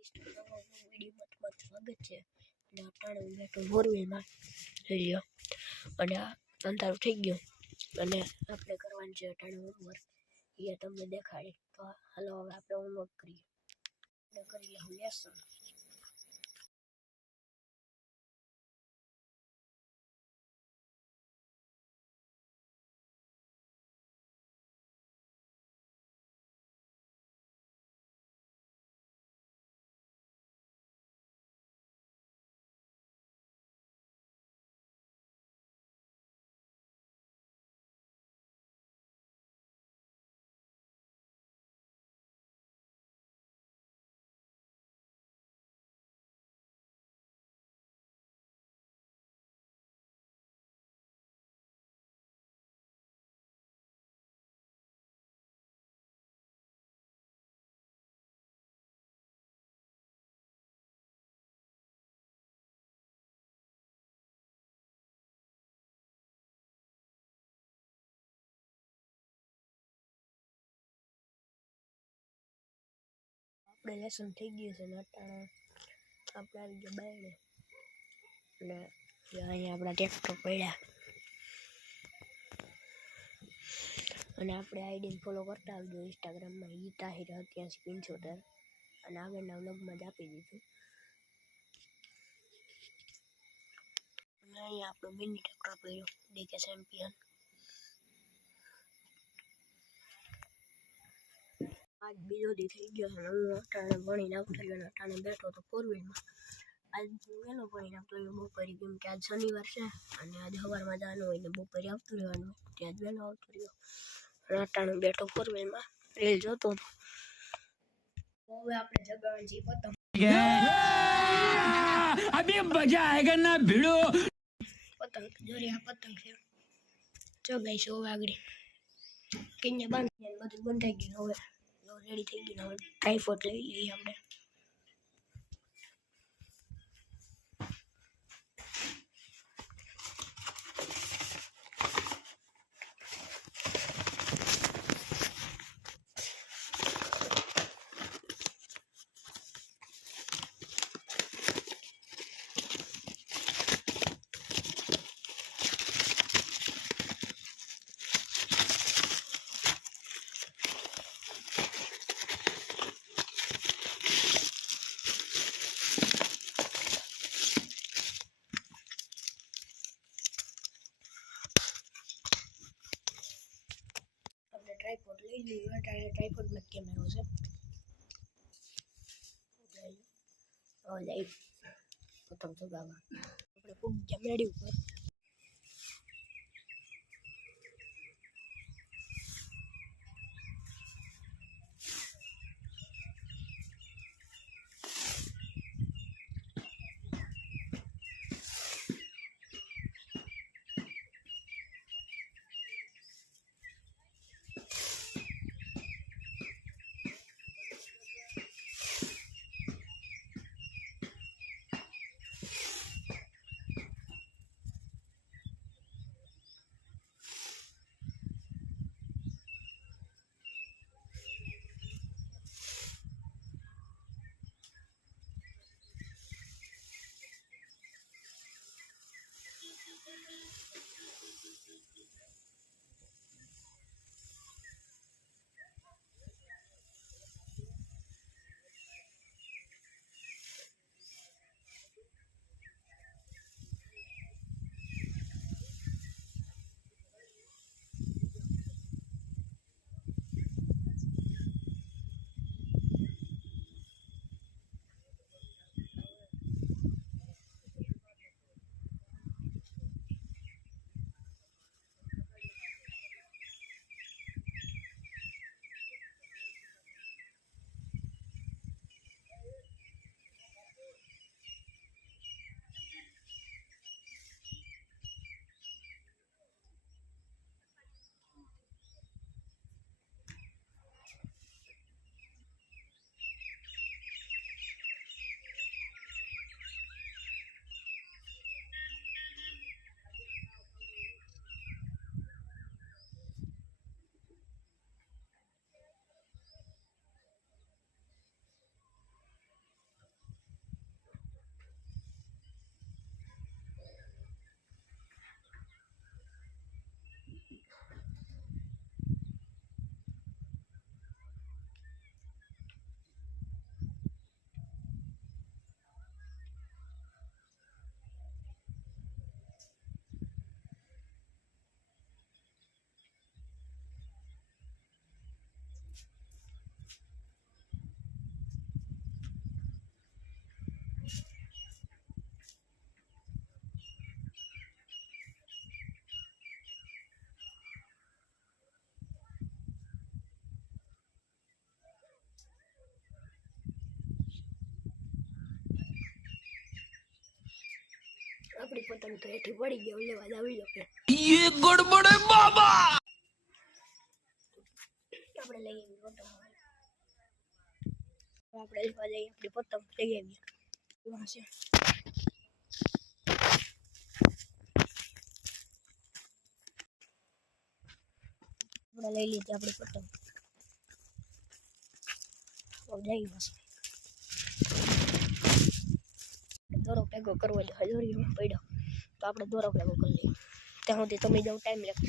વિડીયોમાં તમારું સ્વાગત છે. અને અટાણે હું બેઠો બોરવેલમાં જોઈ લ્યો. અને આ અંધારું થઈ ગયું અને આપણે કરવાનું છે અટાણે હોમવર્ક. એ તમને દેખાડી. તો હાલો હવે આપણે હોમવર્ક કરીએ. આપણે કરી લઉં લેસન. આપણે લેસન થઈ ગયું છે ને અટાણે આપણે આવી ગયા બાયણે. અને અહીંયા આપણા ટ્રેક્ટર પડ્યા. અને આપણે આઈડીને ફોલો કરતા આવજો ઇન્સ્ટાગ્રામમાં itaahir8775 અને આગળના વ્લોગમાં જ આપી દીધું. અને અહીંયા આપણો મિની ટ્રેક્ટર પડ્યો DK ચેમ્પિયન. આજ બીજો દી થઈ ગયો છે. હું અટાણે ભણીને આવતો રહ્યો અને અટાણે બેઠો તો ફોરવ્હીલમાં. આજ વહેલો ભણીને આવતો રહ્યો બપોરે, કેમ કે આજ શનિવાર છે અને આજ સવારમાં જવાનું હોય ને બપોરે આવતું રહેવાનું. ત્યાં જ વહેલો આવતો રહ્યો અને અટાણે બેઠો ફોરવ્હીલમાં રીલ જોતો હતો. હવે આપણે જગાવવાની છે પતંગ. અભી મજા આયેગા ના ભીડો. પતંગ જોરી આ પતંગ છે. જગાઈશું હવે આગળ. કિન્ને બાંધી બધું બંધાઈ ગયું. હવે રેડી થઈ ગયું. હવે ટ્રાયપોડ લઈ લઈએ આપણે. ટ્રાયપોડ લઈ લીધું. અટાણે ટ્રાયપોડમાં કેમેરો છે. લાઈવ પતંગ ચગાવવા આપણે ખૂબ જમેડી ઉપર. પતંગ તો હેઠી પડી ગયો લેવા જ આવી ગયો ये गड़बड़ है बाबा। આપણે લઈ આવી પતંગ આપણે લેવા જઈએ આપણી પતંગ લઈ આવી છે આપણે લઈ લીધી આપણી પતંગ જઈ બસ દોરો ભેગો કરવો એટલે હજોરીમાં પડ્યો તો આપણે દોરો ભેગો કરી લઈએ ત્યાં સુધી તમે જાઓ ટાઈમ લાગશે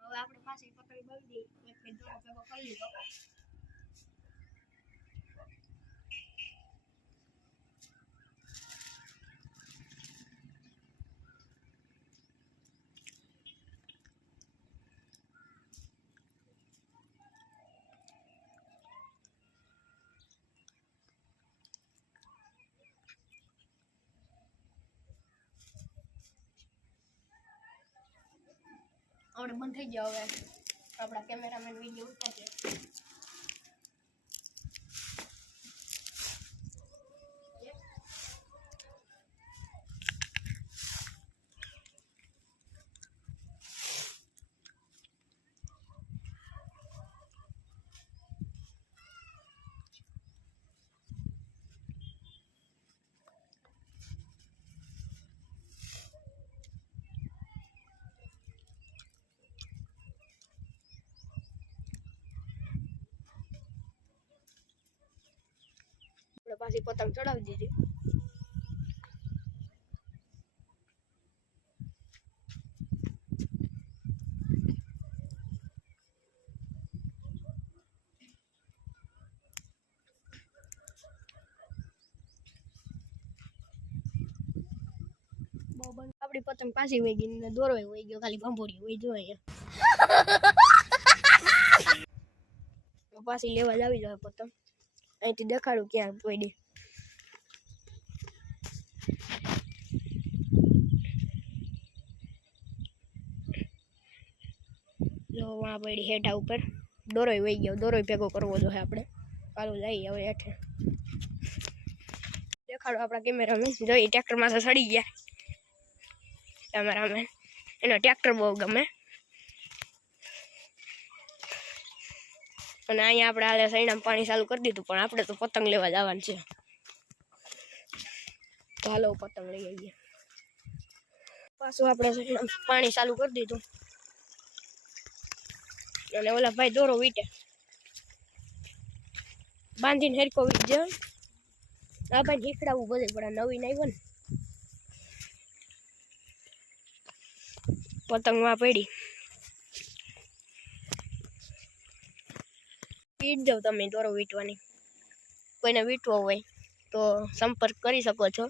હવે આપણે પાછી પતંગ બાંધી દઈએ એટલે દોરો ભેગો કરી લીધો આપણે બંધ થઈ ગયો હવે આપણા કેમેરામેન વિડીયો ઉતારશે આપણે પાછી પતંગ ચડાવી દીધી આપણી પતંગ પાછી વહી ગઈ ને દોરો વહી ગયો ખાલી ભંભોરી વહી જો અહીંયા પાછી લેવા જ આવી જાય પતંગ અહીંથી દેખાડું ક્યાં પડી જો વાં પડી હેઠા ઉપર દોરોય વહી ગયો દોરોય ભેગો કરવો જોઈએ આપણે ચાલુ જઈએ હવે હેઠે દેખાડો આપણા કેમેરામેન જોઈ ટ્રેક્ટરમાં તો સડી ગયા કેમેરામેન એનો ટ્રેક્ટર બહુ ગમે અને અહીંયા આપણે હાલે સૈણામાં પાણી ચાલુ કરી દીધું પણ આપણે તો પતંગ લેવા જવાનું છે તો હાલો પતંગ લઈ આવીએ પાછું આપણે સૈણામાં પાણી ચાલુ કરી દીધું અને ઓલા ભાઈ દોરો વીટે બાંધીને હેરકો વીટ જાય આ ભાઈ શીખડાવવું બધે પણ નવીન આવ્યો ને પતંગમાં પડી વીટ જાવ તમે દોરો વીટવાની કોઈને વીટવો હોય તો સંપર્ક કરી શકો છો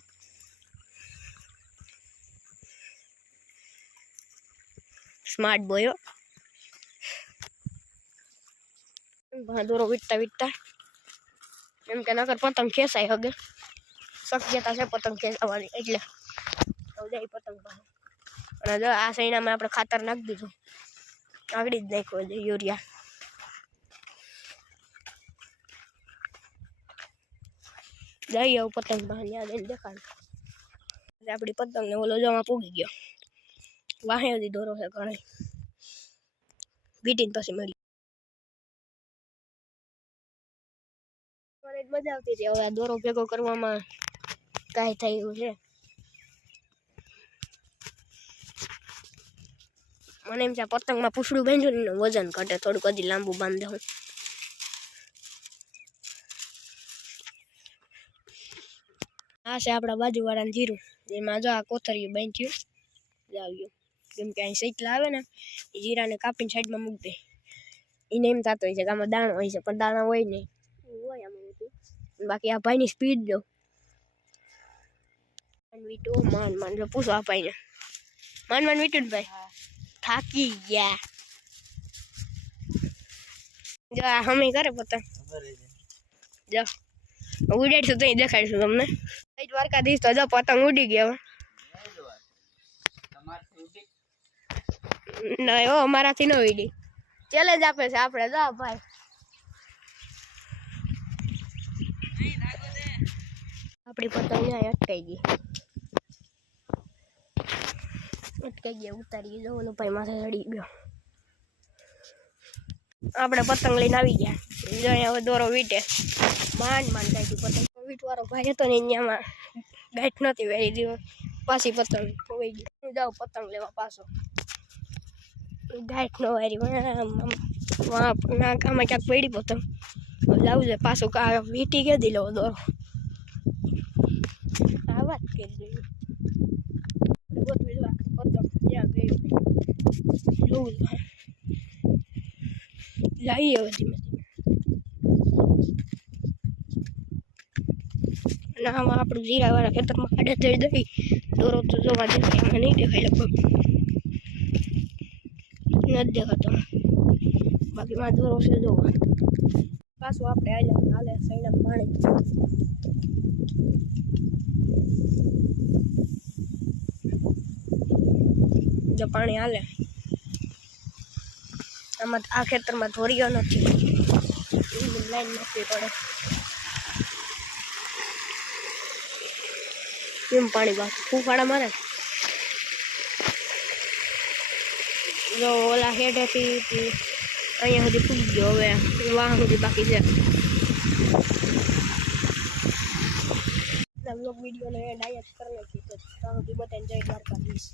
સ્માર્ટ બોયો દોરો વીટતા વીટતા એમ કે નકર પતંગ ખેંચાય હગે શક્યતા છે પતંગ ખેંચાવાની એટલે જાય પતંગ પાસે અને જો આ સૈણામાં આપણે ખાતર નાખી દીધું આગળ જ નાખ્યો છે યુરિયા જઈએ આવું પતંગ પાસે ત્યાં જઈને દેખાડ આપણી પતંગ ને ઓલો જમાં પૂગી ગયો વાહે હજી દોરો છે ઘણી વીટીને પછી મળી મજા આવતી હતી હવે આ દોરો ભેગો કરવામાં કાંઈ થાય એવું છે મને એમ છે પતંગમાં પૂછડું બાંધ્યું ને વજન ઘટે થોડુંક હજી લાંબુ બાંધી દઉં આ છે આપણા બાજુવાળાનું જીરું, એમાં જો આ કોથળિયું બાંધ્યું લાવ્યું, કેમ કે અહીં સૈકલા આવે ને એ જીરાને કાપીને સાઈડમાં મૂકી દે. એને એમ થતો હોય છે કે આમાં દાણો હોય છે, પણ દાણા હોય નહીં. હોય આમાં બધું. બાકી આ ભાઈની સ્પીડ દો વીટો માન જો પૂછો આ ભાઈને માન વીટું ને ભાઈ થાકી ગયા. જો આ હમે કરે પતંગ જો ઉડાડશું તો દેખાડીશું તમને. દ્વારકાધીશ તો જો પતંગ ઉડી ગયા. ના હો અમારાથી ન ઉડી. ચેલેન્જ આપે છે આપણે. જો ભાઈ આપણી પતંગ અટકાઈ ગઈ ઉતારી જો ઓલો ભાઈ માથે ચડી ગયો. આપણે પતંગ લઈને આવી ગયા. જો અહીંયા હવે દોરો વીટે માંડ કાઢ્યું પતંગ. વીટવાળો ભાઈ હતો ને અહીંયામાં ગાંઠ નહોતી વેરી દીધો, પાછી પતંગ ખોવાઈ ગઈ. હું જાઉં પતંગ લેવા પાછો. ગાંઠ ન વારી નાકામાં ક્યાંક પડી પતંગ લાવું છે પાછું. વીટી કીધી લેવો દોરો. આ વાત કરી જોઈએ પતંગ ક્યાં ગઈ જોવું લાવીએ હવે ધીમે ધીમે. અને આમાં આપણું જીરાવાળા ખેતરમાં આડે થઈ દઈ દોરો તો જોવા દેખાય. એમાં નહીં દેખાય લગભગ નથી દેખાતો. બાકી માં દોરો છે જોવા. પાછું આપણે હાલે સૈના પાણી જો પાણી હાલે. આમાં આ ખેતરમાં ધોરીઓ નથી, લાઈન નાખવી પડે. કેમ પાણી બાકી ફૂફાડા મારે. જો ઓલા હેઠેથી અહીંયા સુધી પૂગી ગયો. હવે વાહ સુધી બાકી છે. વિડીયોને એન્ડ આયા કરી નાખી તો ત્યાં સુધી બધાને જય દ્વારકાધીશ.